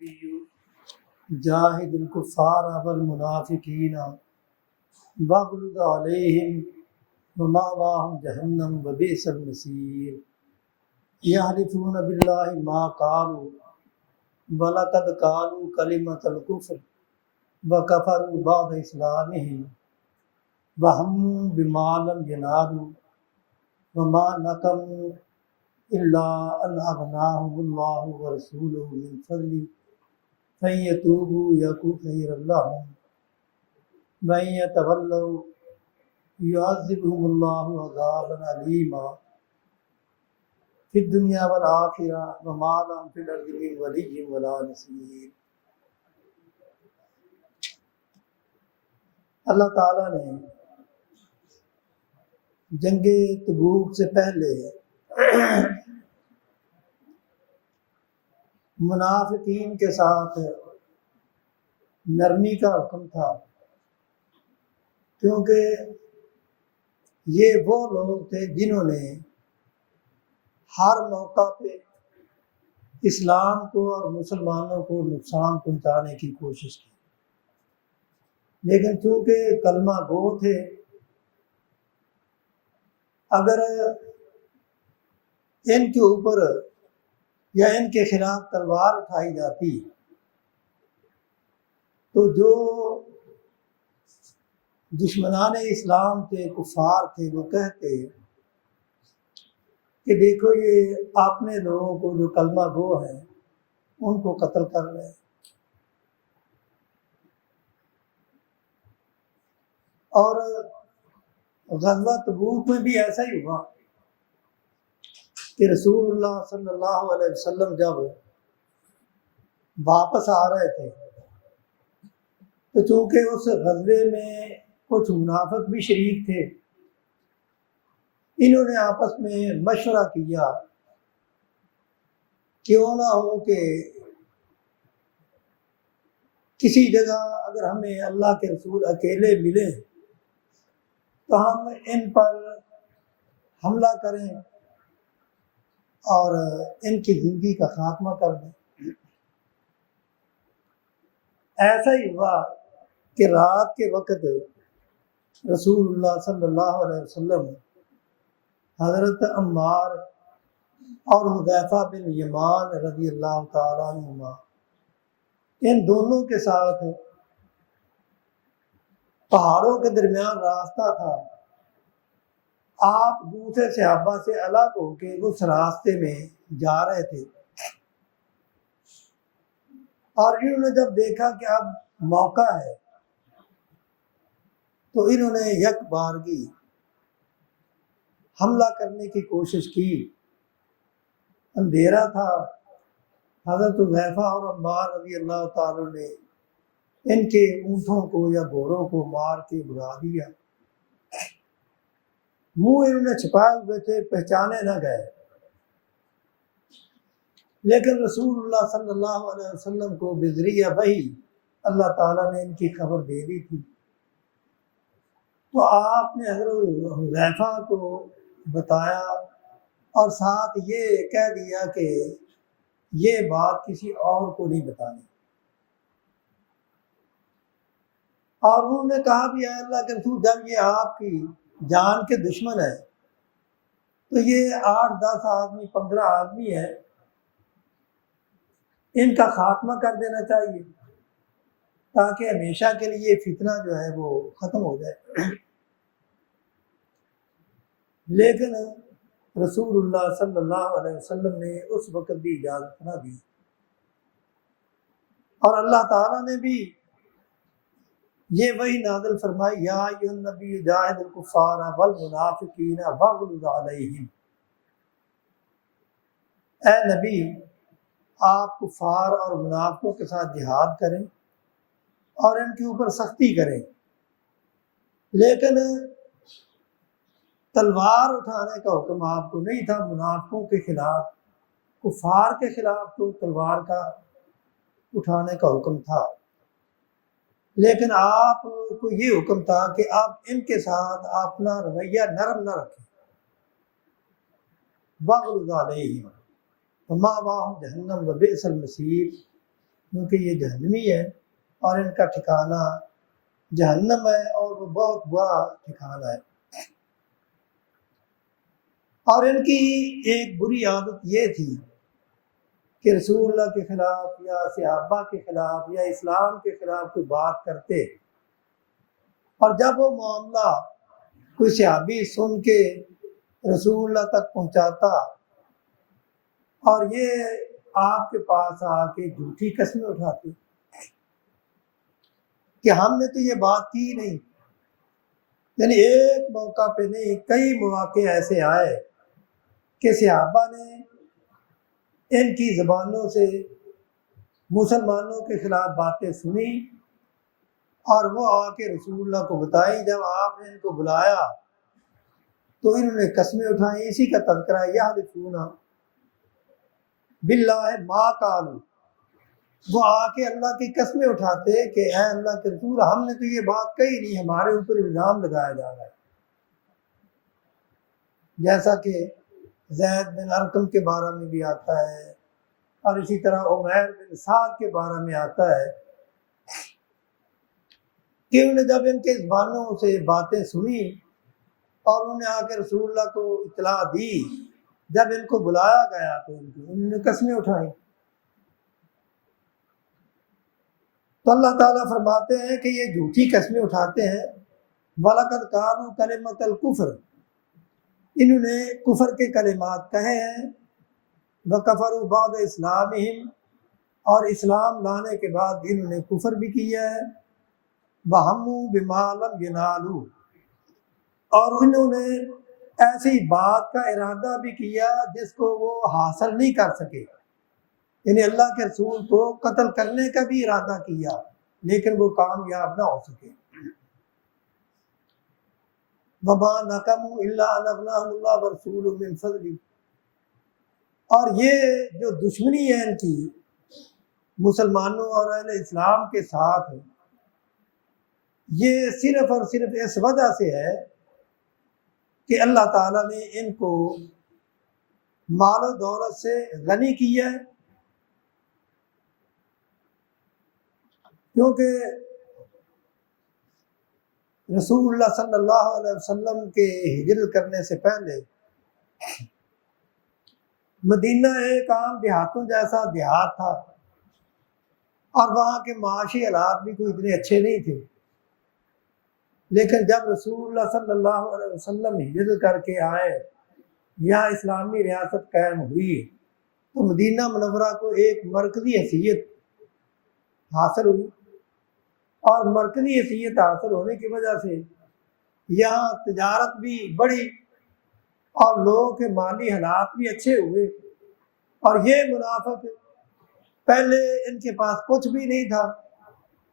النبي جاهد الكفار والمنافقين واغلظ عليهم ومأواهم جهنم وبئس المصير يحلفون بالله ما قالوا ولقد قالوا كلمة الكفر وكفروا بعد إسلامهم وهموا بما لم ينالوا وما نقموا إلا أن أغناهم الله ورسوله من فضله فإن يتوبوا يكن خيرا لهم وإن يتولوا يعذبهم الله عذابا أليما في الدنيا والآخرة وما لهم في الأرض من ولي ولا نصير۔ اللہ تعالیٰ نے جنگ تبوک سے پہلے منافقین کے ساتھ نرمی کا حکم تھا، کیونکہ یہ وہ لوگ تھے جنہوں نے ہر موقع پہ اسلام کو اور مسلمانوں کو نقصان پہنچانے کی کوشش کی، لیکن چونکہ کلمہ گو تھے، اگر ان کے اوپر یا ان کے خلاف تلوار اٹھائی جاتی تو جو دشمنان اسلام تھے، کفار تھے، وہ کہتے کہ دیکھو یہ اپنے لوگوں کو جو کلمہ گو ہیں ان کو قتل کر رہے ہیں۔ اور غزوہ تبوک میں بھی ایسا ہی ہوا کہ رسول اللہ صلی اللہ علیہ وسلم جب واپس آ رہے تھے تو چونکہ اس غزوے میں کچھ منافق بھی شریک تھے، انہوں نے آپس میں مشورہ کیا کیوں نہ ہو کہ کسی جگہ اگر ہمیں اللہ کے رسول اکیلے ملیں تو ہم ان پر حملہ کریں اور ان کی زندگی کا خاتمہ کر دیں۔ ایسا ہی ہوا کہ رات کے وقت رسول اللہ صلی اللہ علیہ وسلم حضرت عمار اور حذیفہ بن یمان رضی اللہ تعالیٰ عنہما ان دونوں کے ساتھ پہاڑوں کے درمیان راستہ تھا، آپ دوسرے صحابہ سے الگ ہو کے اس راستے میں جا رہے تھے، اور انہوں نے جب دیکھا کہ اب موقع ہے تو انہوں نے یک بارگی حملہ کرنے کی کوشش کی۔ اندھیرا تھا، حضرت حذیفہ اور عمار رضی اللہ تعالیٰ نے ان کے اونٹوں کو یا گھوڑوں کو مار کے بھگا دیا، منہ انہوں نے چھپائے ہوئے تھے، پہچانے نہ گئے، لیکن رسول اللہ صلی اللہ علیہ وسلم کو بذریعہ وحی اللہ تعالیٰ نے ان کی خبر دے دی تھی، تو آپ نے حضرت حذیفہ کو بتایا اور ساتھ یہ کہہ دیا کہ یہ بات کسی اور کو نہیں بتانی، اور انہوں نے کہا بھی اے اللہ کے رسول جب یہ آپ کی جان کے دشمن ہے تو یہ 8-10 آدمی 15 آدمی ہے، ان کا خاتمہ کر دینا چاہیے تاکہ ہمیشہ کے لیے فتنہ جو ہے وہ ختم ہو جائے۔ لیکن رسول اللہ صلی اللہ علیہ وسلم نے اس وقت بھی اجازت نہ دی، اور اللہ تعالیٰ نے بھی یہ وحی نازل فرمائی یا ایھا النبی جاہد الکفار والمنافقین واغلظ علیہم، اے نبی آپ کفار اور منافقوں کے ساتھ جہاد کریں اور ان کے اوپر سختی کریں، لیکن تلوار اٹھانے کا حکم آپ کو نہیں تھا۔ منافقوں کے خلاف، کفار کے خلاف تو تلوار کا اٹھانے کا حکم تھا، لیکن آپ کو یہ حکم تھا کہ آپ ان کے ساتھ اپنا رویہ نرم نہ رکھیں۔ وَاغْلُظْ عَلَيْهِمْ وَمَأْوَاهُمْ جَهَنَّمُ وَبِئْسَ الْمَصِيرُ، کیونکہ یہ جہنمی ہے اور ان کا ٹھکانہ جہنم ہے اور وہ بہت برا ٹھکانہ ہے۔ اور ان کی ایک بری عادت یہ تھی کہ رسول اللہ کے خلاف یا صحابہ کے خلاف یا اسلام کے خلاف کوئی بات کرتے، اور جب وہ معاملہ کوئی صحابی سن کے رسول اللہ تک پہنچاتا اور یہ آپ کے پاس آ کے جھوٹی قسمیں اٹھاتے کہ ہم نے تو یہ بات کی نہیں، یعنی ایک موقع پہ نہیں، کئی مواقع ایسے آئے کہ صحابہ نے ان کی زبانوں سے مسلمانوں کے خلاف باتیں سنی اور وہ آ کے رسول اللہ کو بتائی۔ جب آپ نے ان کو بلایا تو انہوں نے قسمیں اٹھائیں، اسی کا تذکرہ یحلفون باللہ ما قالوا، وہ آ کے اللہ کی قسمیں اٹھاتے کہ اے اللہ کے رسول ہم نے تو یہ بات کہی نہیں، ہمارے اوپر الزام لگایا جا رہا ہے، جیسا کہ زید بن ارقم کے بارے میں بھی آتا ہے اور اسی طرح عمیر بن سعد کے بارے میں آتا ہے کہ انہوں نے جب ان کے زبانوں سے باتیں سنی اور انہوں نے آ کے رسول اللہ کو اطلاع دی، جب ان کو بلایا گیا تو انہوں نے قسمیں اٹھائیں۔ تو اللہ تعالیٰ فرماتے ہیں کہ یہ جھوٹی قسمیں اٹھاتے ہیں۔ وَلَقَدْ قَالُوا كَلِمَةَ الْكُفْرِ، انہوں نے کفر کے کلمات کہے ہیں، وَكَفَرُوا بَعْدَ إِسْلَامِهِمْ، اور اسلام لانے کے بعد انہوں نے کفر بھی کیا ہے، وَهَمُّوا بِمَا لَمْ يَنَالُوا، اور انہوں نے ایسی بات کا ارادہ بھی کیا جس کو وہ حاصل نہیں کر سکے، یعنی اللہ کے رسول کو قتل کرنے کا بھی ارادہ کیا لیکن وہ کامیاب نہ ہو سکے۔ وَمَا نَقَمُوا إِلَّا أَنْ أَغْنَاهُمُ اللَّهُ وَرَسُولُهُ مِنْ فَضْلِهِ، اور یہ جو دشمنی ہے ان کی مسلمانوں اور اہل اسلام کے ساتھ، یہ صرف اور صرف اس وجہ سے ہے کہ اللہ تعالیٰ نے ان کو مال و دولت سے غنی کیا ہے، کیونکہ رسول اللہ صلی اللہ علیہ وسلم کے ہجرت کرنے سے پہلے مدینہ ایک عام دیہاتوں جیسا دیہات تھا اور وہاں کے معاشی حالات بھی کوئی اتنے اچھے نہیں تھے، لیکن جب رسول اللہ صلی اللہ علیہ وسلم ہجرت کر کے آئے، یہاں اسلامی ریاست قائم ہوئی، تو مدینہ منورہ کو ایک مرکزی حیثیت حاصل ہوئی، اور مرکزی حیثیت حاصل ہونے کی وجہ سے یہاں تجارت بھی بڑھی اور لوگوں کے مالی حالات بھی اچھے ہوئے، اور یہ منافق پہلے ان کے پاس کچھ بھی نہیں تھا،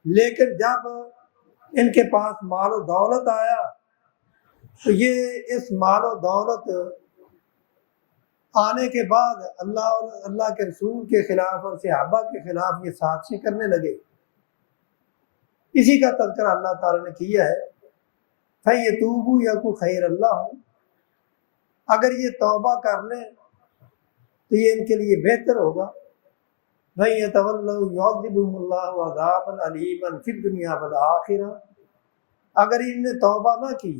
لیکن جب ان کے پاس مال و دولت آیا تو یہ اس مال و دولت آنے کے بعد اللہ کے رسول کے خلاف اور صحابہ کے خلاف یہ سازشیں کرنے لگے۔ اسی کا تذکرہ اللہ تعالیٰ نے کیا ہے، فَيَتُوبُوا يَكُ خَيْرَ اللَّهُ، اگر یہ توبہ کر لیں تو یہ ان کے لیے بہتر ہوگا، وَيَتَوَلَّوْا يُعَذِّبْهُمُ اللَّهُ عَذَابًا أَلِيمًا فِي الدُّنْيَا وَالْآخِرَةِ، اگر ان نے توبہ نہ کی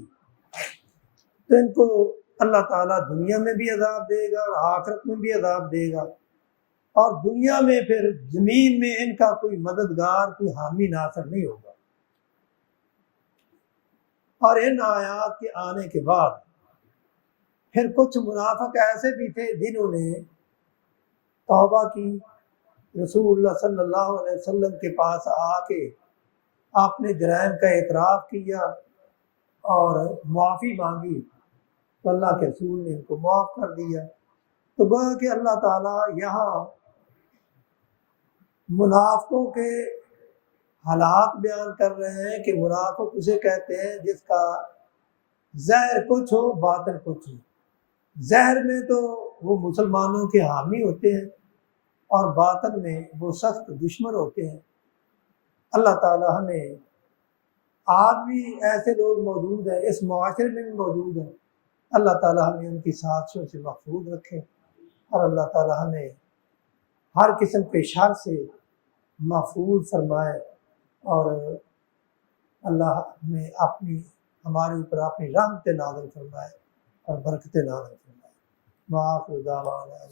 تو ان کو اللہ تعالیٰ دنیا میں بھی عذاب دے گا اور آخرت میں بھی عذاب دے گا، اور دنیا میں پھر زمین میں ان کا کوئی مددگار، کوئی حامی ناصر نہیں ہوگا۔ اور ان آیات کے آنے کے بعد پھر کچھ منافق ایسے بھی تھے جنہوں نے توبہ کی، رسول اللہ صلی اللہ علیہ وسلم کے پاس آ کے اپنے جرائم کا اعتراف کیا اور معافی مانگی، تو اللہ کے رسول نے ان کو معاف کر دیا۔ تو گویا کہ اللہ تعالیٰ یہاں منافقوں کے حالات بیان کر رہے ہیں کہ منافق اسے کہتے ہیں جس کا ظاہر کچھ ہو باطن کچھ ہو۔ ظاہر میں تو وہ مسلمانوں کے حامی ہوتے ہیں اور باطن میں وہ سخت دشمن ہوتے ہیں۔ اللہ تعالیٰ ہمیں، آج بھی ایسے لوگ موجود ہیں، اس معاشرے میں بھی موجود ہیں، اللہ تعالیٰ ہمیں ان کی سازشوں سے محفوظ رکھے، اور اللہ تعالیٰ ہمیں ہر قسم کے شر سے محفوظ فرمائے اور اللہ نے ہمارے اوپر اپنی رحمت نازل فرمائے اور برکت نازل فرمائے۔ وآخر دعوانا